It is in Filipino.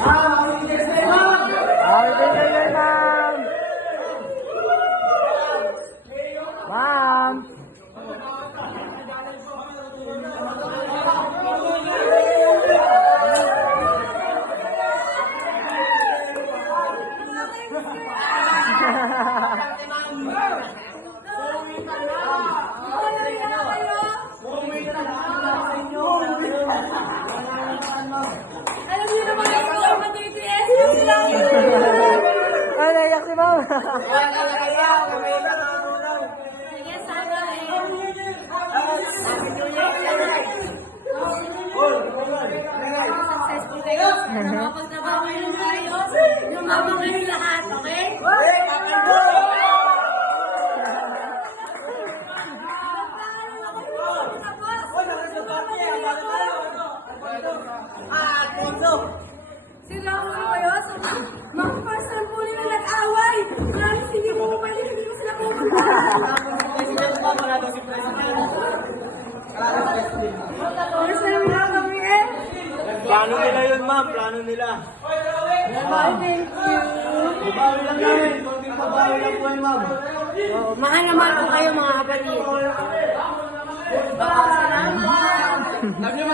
Happy birthday, ma'am! Ma'am! Alam niyo naman ito, mag-DTS lang. Ay, naiyak si ma'am. Sige, sana successful kayo. Makapagtrabaho kayo ng ayos. Lumabang kayo lahat, okay? Sila ko kayo. Mga person po nila nag-away. Maraming hindi mo pwede, hindi mo sila pumunta. Oras na namin lang kami eh. Plano nila yun, ma'am. Plano nila. Thank you. Babawi lang namin. Konting babawi lang po yun, ma'am. Mahal naman po kayo mga kapatid. Love you, ma'am.